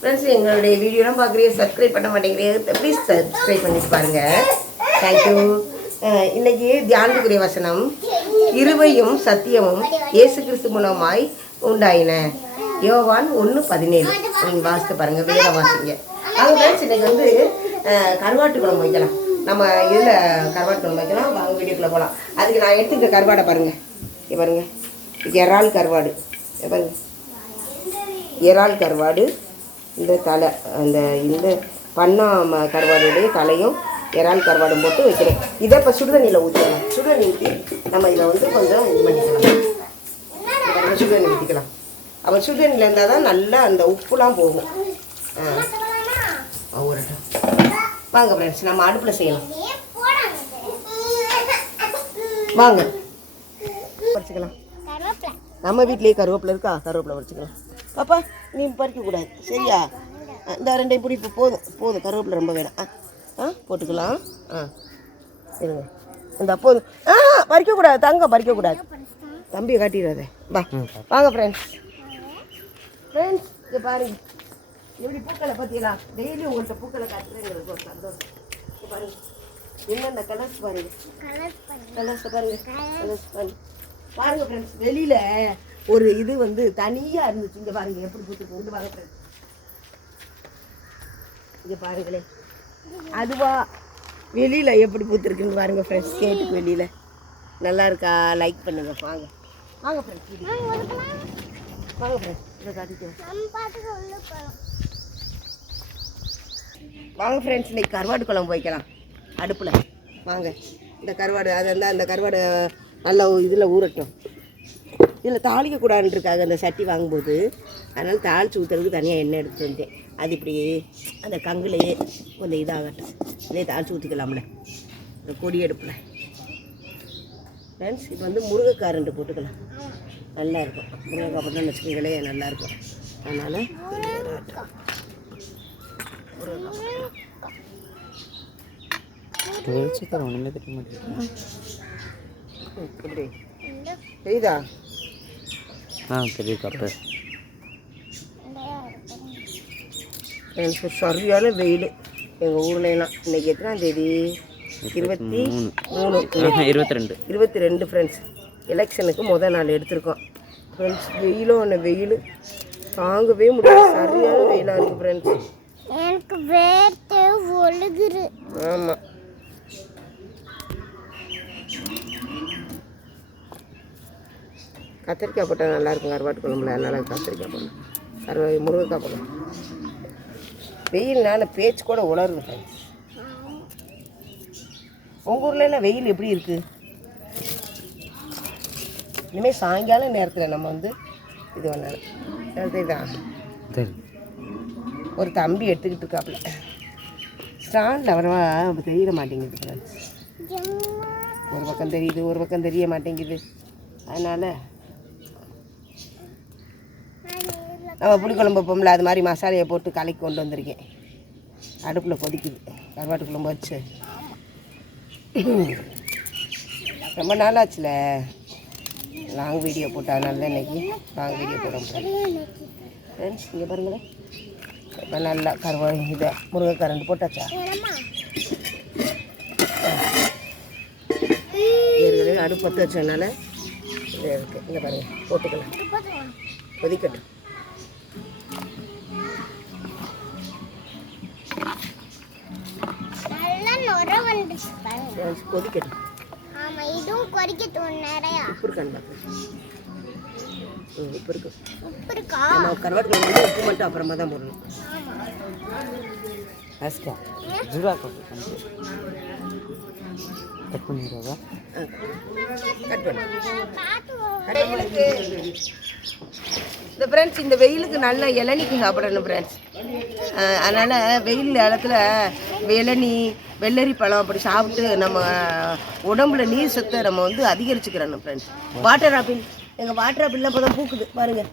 Friends எங்களுடைய வீடியோலாம் பார்க்குறீங்க, சப்ஸ்கிரைப் பண்ண மாட்டேங்கிறீங்க, ப்ளீஸ் சப்ஸ்கிரைப் பண்ணிட்டு பாருங்கள். தேங்க்யூ. இன்னைக்கு தியானத்துக்குரிய வசனம், கிருபையும் சத்தியமும் இயேசு கிறிஸ்து மூலமாய் உண்டாயின. யோவான் 1:17. நீங்கள் வாசித்து பாருங்கள், வேத வாசிங்க. வாங்க ஃப்ரெண்ட்ஸ், இன்னைக்கு வந்து கருவாட்டு குழம்பு வைக்கலாம். நம்ம இதில் கருவாட்டு குழம்பு வைக்கலாம். வாங்க வீடியோக்குள்ளே போகலாம். அதுக்கு நான் எடுத்துக்கிற கருவாடை பாருங்கள். இங்கே பாருங்கள், இறால் கருவாடு. பாருங்கள், இறால் கருவாடு. இந்த தலை, இந்த பண்ணா கருவாடுடைய தலையும் இறால் கருவாடும் போட்டு வைக்கிறேன். இதை இப்போ சுடுதண்ணியில் ஊற்றிக்கலாம். சுடுதண்ணி ஊற்றி நம்ம இதை வந்து கொஞ்சம் இது பண்ணிக்கலாம். சுடுதண்ணி ஊற்றிக்கலாம். அப்போ சுடுதண்ணியில் இருந்தால் தான் நல்லா அந்த உப்புலாம் போகும். வாங்க ஃப்ரெண்ட்ஸ், நம்ம அடுப்பில் செய்யலாம். வாங்க பறிச்சுக்கலாம். நம்ம வீட்லேயே கருவேப்பிலை இருக்கா? கருவேப்பிலை பறிச்சுக்கலாம். பாப்பா, நீ பறிக்கக்கூடாது சரியா? இந்த 2 பிடி இப்போ போதும். கருவேப்பிலை ரொம்ப வேணாம். போட்டுக்கலாம். இருங்க, இந்த போதும். பறிக்கக்கூடாது தங்கம், பறிக்கக்கூடாது. தம்பியை காட்டிடாதே. வாங்க ஃப்ரெண்ட்ஸ். இங்கே பாருங்க, எப்படி பூக்களை பார்த்தீங்களா? டெய்லி உங்கள்கிட்ட பூக்களை காட்டுறேங்கிறது ஒரு சந்தோஷம். பாருங்க, என்னென்ன கலர்ஸ் பாருங்க, கலர்ஸை பாருங்க, கலர்ஸ் பாருங்க. பாருங்க ஃப்ரெண்ட்ஸ், வெளியில் ஒரு இது வந்து தனியாக இருந்துச்சு. இங்கே பாருங்க எப்படி பூத்துக்கு கொண்டு வாங்க ஃப்ரெண்ட்ஸ். இங்கே பாருங்களேன், அதுவா வெளியில் எப்படி பூத்துருக்குன்னு பாருங்க ஃப்ரெண்ட்ஸ். கேட்டுக்கு வெளியில் நல்லா இருக்கா? லைக் பண்ணுங்க. வாங்க வாங்க ஃப்ரெண்ட்ஸ், வாங்க ஃப்ரெண்ட்ஸ், இதை காட்டிட்டு வாங்க ஃப்ரெண்ட்ஸ். இன்னைக்கு கருவாடு குழம்பு வைக்கலாம் அடுப்பில். வாங்க, இந்த கருவாடு அது வந்து அந்த கருவாடு நல்லா இதில் ஊறட்டும். இதில் தாளிக்கக்கூடாதுன்றிருக்காங்க அந்த சட்டி வாங்கும்போது. அதனால் தாளித்து ஊற்றுறதுக்கு தனியாக எண்ணெய் எடுத்துட்டு வந்தேன். அது இப்படியே அந்த கங்குலையே கொஞ்சம் இதாகட்டும். இதே தாளித்து ஊற்றிக்கலாம்ல இந்த கொடி அடுப்பில். ஃப்ரெண்ட்ஸ், இப்போ வந்து முருங்கைக்காய் 2 போட்டுக்கலாம். நல்லா இருக்கும். முருங்கைக்காய் போட்டோம்னு வச்சுக்கோங்களேன், நல்லாயிருக்கும். அதனால் ஒன்றுமே தெரிய மாட்டேங்குது. எப்படி தெரியுதா? தெரியுது கப்பு. எனக்கு சரியான வெயில் எங்கள் ஊர்லாம். இன்றைக்கி எத்தனாம் தேதி? 22 ஃப்ரெண்ட்ஸ். எலெக்ஷனுக்கு முதல் நாள் எடுத்திருக்கோம் ஃப்ரெண்ட்ஸ். வெயில் தாங்கவே முடியாது. சரியான வெயிலாக இருக்குது ஃப்ரெண்ட்ஸ். எனக்கு வேர்த்து ஒழுகுது. ஆமாம், கத்திரிக்காய் போட்டால் நல்லாயிருக்கும் கருவாட்டு குழம்புல. அதனால் கத்திரிக்காய் போடணும், முருங்கைக்காய் போடணும். வெயில்னால பேச்சு கூட உலருது ஃப்ரெண்ட்ஸ். உங்கள் ஊரில் வெயில் எப்படி இருக்குது? இனிமேல் சாயங்கால நேரத்தில் நம்ம வந்து இது பண்ணணும். தான் ஒரு தம்பி எடுத்துக்கிட்டு இருக்காப்புல. ஸ்டாண்டில் அப்புறமா தெரிய மாட்டேங்குது ஃப்ரெண்ட்ஸ். ஒரு பக்கம் தெரியுது, ஒரு பக்கம் தெரிய மாட்டேங்குது. அதனால் நம்ம புளிக்குழம்பு வைப்போம்ல, அது மாதிரி மசாலையை போட்டு கலக்கி கொண்டு வந்திருக்கேன். அடுப்பில் கொதிக்குது கருவாட்டு குழம்பு வச்சு. ரொம்ப நாளாச்சுல லாங் வீடியோ போட்டால். அதனால இன்றைக்கி லாங் வீடியோ போடுறோம் ஃப்ரெண்ட்ஸ். இங்கே பாருங்களேன், இப்போ நல்லா கருவாடு இதை முருங்கைக்காய் 2 போட்டாச்சா? ஏற்கனவே அடுப்பு பற்ற வச்சதுனால இது இருக்குது. இங்கே பாருங்கள், போட்டுக்கலாம். கொதிக்கட்டும். கொதிக்கட்டும். உப்பு இருக்கான்னு உப்பு இருக்கு. நம்ம கருவாட்டு குழம்பு உப்பு மட்டும் அப்புறமா தான் போடணும். கட் பண்ணிடுறதா? கட் பண்ணு. இந்த ஃப்ரெண்ட்ஸ், இந்த வெயிலுக்கு நல்லா இளநிக்கு சாப்பிடணும் ஃப்ரெண்ட்ஸ். அதனால் வெயில் நேரத்தில் இளநி, வெள்ளரி பழம் அப்படி சாப்பிட்டு நம்ம உடம்புல நீர் சத்தை நம்ம வந்து அதிகரிச்சுக்கிறணும் ஃப்ரெண்ட்ஸ். வாட்டர் ஆப்பிள், எங்கள் வாட்டர் ஆப்பிள்லாம் இப்போ தான் பூக்குது பாருங்கள்.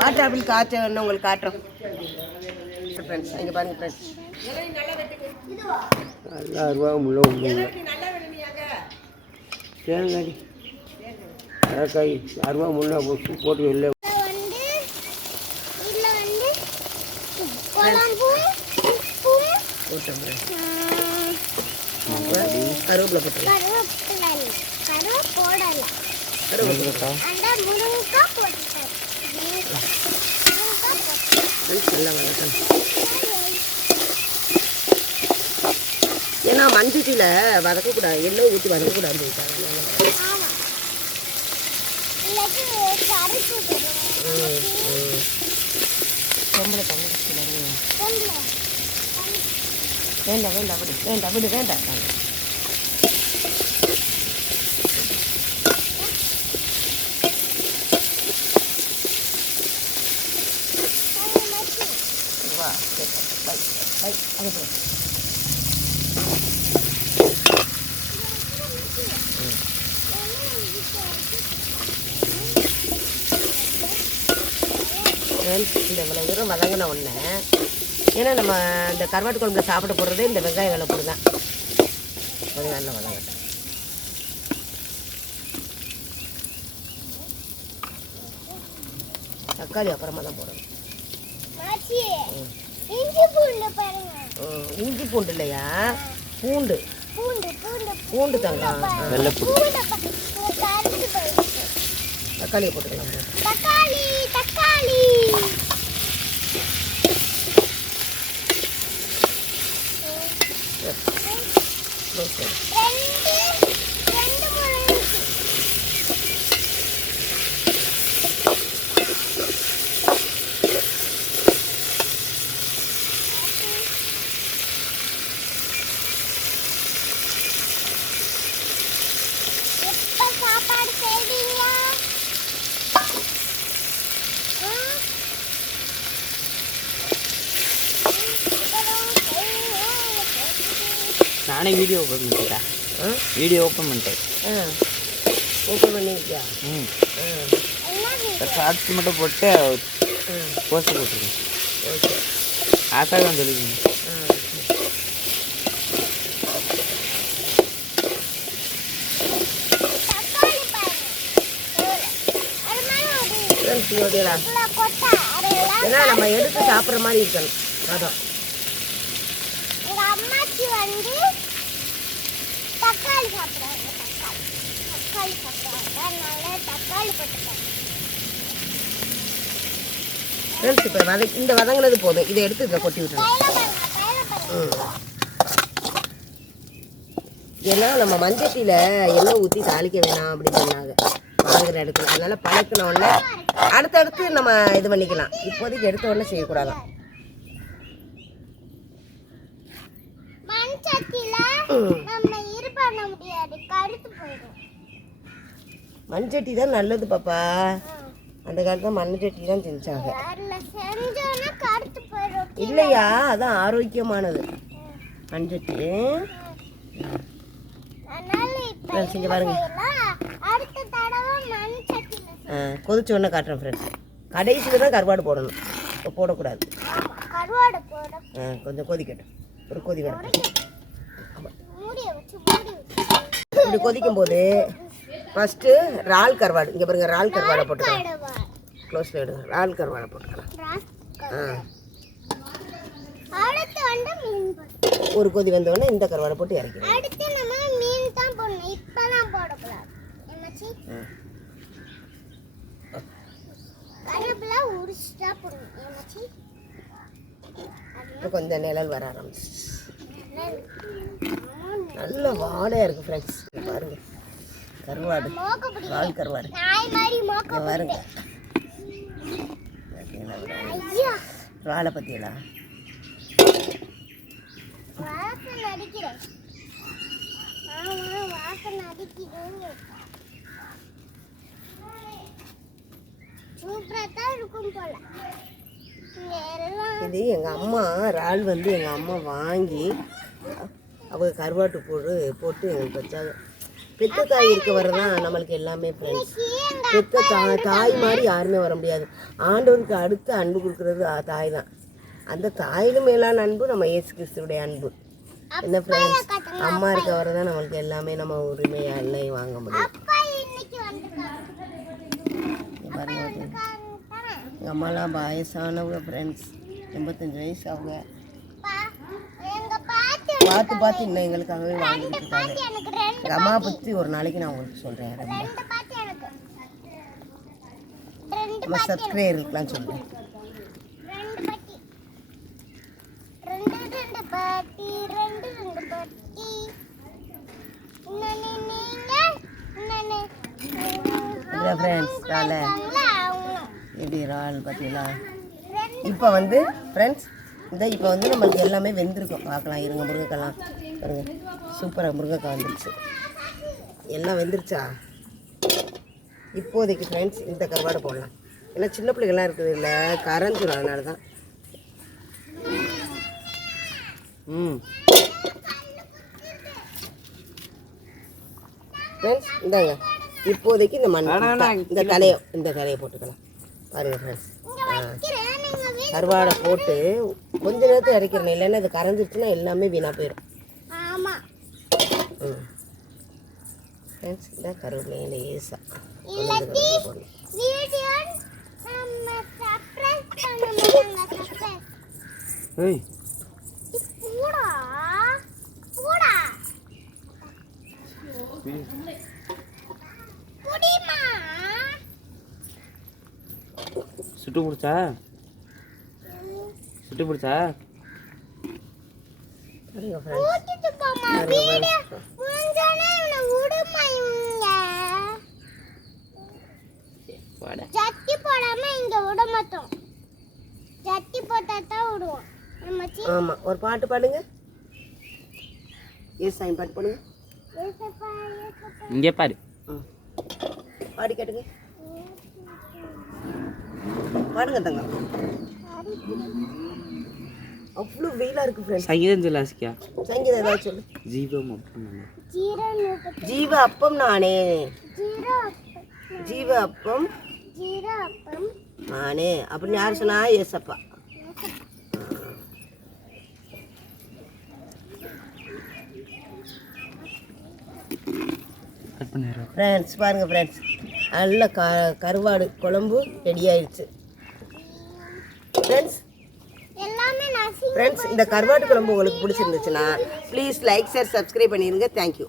வாட்டர் ஆப்பிள் காய்ச்சல் உங்களுக்கு காட்டுறோம் ஃப்ரெண்ட்ஸ். இங்கே பாருங்கள் ஃப்ரெண்ட்ஸ், நல்லா ரூபா முள்ள தேங்காய் அரைக்காய் 6 ரூபா முள்ள போட்டு வெளில குழம்பும் உப்பும் போட்டோம் கருவேப்பிலை போட்டுருங்க. கருவேப்பிலை போடல. அந்த முருங்கைக்காய் போட்டுட்டாரு. நல்லா வதக்கணும். ஏன்னா மஞ்சட்டியில் வதக்கக்கூடாது, எண்ணெய் ஊற்றி வதக்கக்கூடாது. ஆமா. இல்லாட்டி கரைச்சு விட்டுடும். பொம்பளை தண்ணி வேண்டாம் வேண்டாம் விடு வேண்டாம் விடு வேண்டாம். வா பை பை அங்கே இந்த இவ்வளோ தூரம் வதங்கின உடனே, ஏன்னா நம்ம இந்த கருவாட்டு குழம்புல சாப்பிட போடுறதே இந்த வெங்காயம் வெள்ளை பொருள் தான். கொஞ்சம் நல்லா வதங்கட்டும். தக்காளி அப்புறமா தான் போடணும். இஞ்சி பூண்டு இல்லையா, பூண்டு பூண்டு தாங்க. தக்காளியை போட்டுக்கலாம். தக்காளி தக்காளி ரெண்டு முறை சாப்பாடு செய்வீங்க. நானே வீடியோ ஓப்பன் பண்ணிட்டேன். வீடியோ ஓப்பன் பண்ணிட்டேன். ஓப்பன் பண்ணிக்கிட்டியா? ஷார்ட்ஸ் மட்டும் போட்டு போஸ்ட் போட்டுருக்கேன். ஓகே, ஆசா தான் சொல்லிருக்கீங்க. ஏன்னா நம்ம எடுத்து சாப்பிட்ற மாதிரி இருக்கணும். அதான் எங்க அம்மாச்சி வந்து தக்காளி சாப்பிடுறாங்க. தக்காளி சாப்பிடுறாங்க, அதனால தக்காளி போட்டுருக்காங்க. ஃப்ரெண்ட்ஸ் இப்போ இந்த வதங்கினது போதும். இதை எடுத்து இதில் கொட்டி விட்டுருணும். ஏன்னா நம்ம மஞ்சட்டியில் எண்ணெய் ஊற்றி தாளிக்க வேணாம் அப்படின்னு சொன்னாங்க வாங்குற இடத்துல. அதனால பழக்கின உடனே அடுத்தடுத்து நம்ம இது பண்ணிக்கலாம். இப்போதைக்கு எடுத்த உடனே செய்யக்கூடாதான். மண்சட்டியில நம்ம இது பண்ண முடியாது, கருத்து போயிடும். மண்சட்டி தான் நல்லது பாப்பா. அந்த காலத்தில் மண்சட்டி தான் செஞ்சாங்க. அதுல செஞ்சோன்னா கருத்து போயிடும். இல்லையா, அதான் ஆரோக்கியமானது மண்சட்டி. அதனால இப்ப செஞ்சு பாருங்க. அடுத்த தடவை மண்சட்டியில கொதிச்ச உடனே காட்டுறேன் ஃப்ரெண்ட்ஸ். கடைசியில் தான் கருவாடு போடணும், இப்போ போடக்கூடாது. கருவாடு போட கொஞ்சம் கொதிக்கட்டும். ஒரு கொதி வரட்டும். மூடிய வச்சு மூடி வச்சு இப்படி கொதிக்கும் போது ஃபஸ்ட்டு இறால் கருவாடு, இங்கே பாருங்க, இறால் கருவாடை போட்டுக்கலாம். க்ளோஸில் எடுங்க. இறால் கருவாடை போட்டுக்கலாம். அடுத்து வந்து மீன் போடு. ஒரு கொதி வந்தோடனே இந்த கருவாடை போட்டு இறக்கிடும். அடுத்து நம்ம மீன் தான் போடணும், இப்பெல்லாம் போடக்கூடாது. என்னாச்சு, கருவேப்பிலை உரிச்சுட்டா போடணும். என்னாச்சு, இப்போ கொஞ்சம் நிழல் வர ஆரம்பிச்சு நல்ல வாடையாக இருக்குது ஃப்ரெண்ட்ஸ். பாருங்க கருவாடு, இறால் கருவாடு நாய் மாதிரி மோக்க பாருங்க. ஐயா இறாலை பற்றியலா வாசனை அடிக்கிறேன். ஆமா வாசனை அடிக்குது. சூப்பரா தான் இருக்கும் போல. இது எங்கள் அம்மா இறால் வந்து எங்கள் அம்மா வாங்கி அவங்க கருவாட்டு போட்டு எங்களுக்கு வச்சாங்க. பெத்த தாய் இருக்க வரதான் நம்மளுக்கு எல்லாமே ஃப்ரெண்ட்ஸ். பெத்த தாய் மாதிரி யாருமே வர முடியாது. ஆண்டவருக்கு அடுத்து அன்பு கொடுக்குறது தாய் தான். அந்த தாயிலும் மேலான அன்பு நம்ம இயேசு கிறிஸ்துவுடைய அன்பு. என்ன ஃப்ரெண்ட்ஸ், அம்மா இருக்க வரதான் நம்மளுக்கு எல்லாமே நம்ம உரிமையாக எல்லாம் வாங்க முடியும். எங்கள் அம்மாலாம் வயசானவங்க ஃப்ரெண்ட்ஸ். 85 வயசு அவங்க. எங்க பாட்டி பார்த்து இன்னும் எங்களுக்காகவே வாங்கிட்டு இருக்காங்க. எனக்கு ரெண்டு எங்கள் அம்மா பற்றி ஒரு நாளைக்கு நான் உங்களுக்கு சொல்கிறேன். பாட்டி எனக்கு நம்ம சப்ஸ்கிரைபருக்குலாம் சொல்கிறேன். ரெண்டு பாட்டி இதில் ஃப்ரெண்ட்ஸ் காலை எப்படி இறால் பார்த்தீங்களா. இப்போ வந்து ஃப்ரெண்ட்ஸ் இப்போ வந்து நம்மளுக்கு எல்லாமே வெந்திருக்கும். பார்க்கலாம் இருங்க. முருங்கைக்காய்லாம் பாருங்க, சூப்பராக முருங்கைக்காய் வந்துருச்சு. எல்லாம் வெந்துருச்சா? இப்போதைக்கு ஃப்ரெண்ட்ஸ் இந்த கருவாடை போடலாம். ஏன்னா சின்ன பிள்ளைகள்லாம் இருக்குது இல்லை, கரைஞ்சிடும். அதனால தான். ஃப்ரெண்ட்ஸ் இந்தாங்க, இப்போதைக்கு இந்த மண் இந்த தலையை போட்டுக்கலாம். பாருங்கள் ஃப்ரெண்ட்ஸ், கருவாடை போட்டு கொஞ்ச நேரத்தில் இறக்கிறேன். இல்லைன்னா இது கரைஞ்சிருச்சுன்னா எல்லாமே வீணாக போயிடும். ஃப்ரெண்ட்ஸ் இந்த கருவேப்பிலையும் லேசாக போடணும். ஏய் சுட்டு பிடிச்சா ஜட்டி போடாம இங்க விட மாட்டோம். ஜட்டி போட்டா தான் விடுவோம். ஆமாம், ஒரு பாட்டு பாடுங்க. சாமி பாட்டு பாடுங்க. இங்கே பாரு, பாடி கேட்டுங்க. பாடுங்க தங்க. அவ்வளோ வெயிலாக இருக்குது ஃப்ரெண்ட்ஸ். சங்கீதம் சொல்ல ஆசிக்கா. சங்கீதம் ஏதாவது சொல்லு. ஜீவ அப்பம் நானே, ஜீவ அப்பம் நானே அப்படின்னு யார் சொன்னா? ஏசப்பா. ஃப்ரெண்ட்ஸ் பாருங்கள் ஃப்ரெண்ட்ஸ், நல்ல கருவாடு குழம்பு ரெடி ஆயிடுச்சு ஃப்ரெண்ட்ஸ். ஃப்ரெண்ட்ஸ் இந்த கருவாட்டு குழம்பு உங்களுக்கு பிடிச்சிருந்துச்சுன்னா ப்ளீஸ் லைக் ஷேர் சப்ஸ்கிரைப் பண்ணிடுங்க. தேங்க்யூ.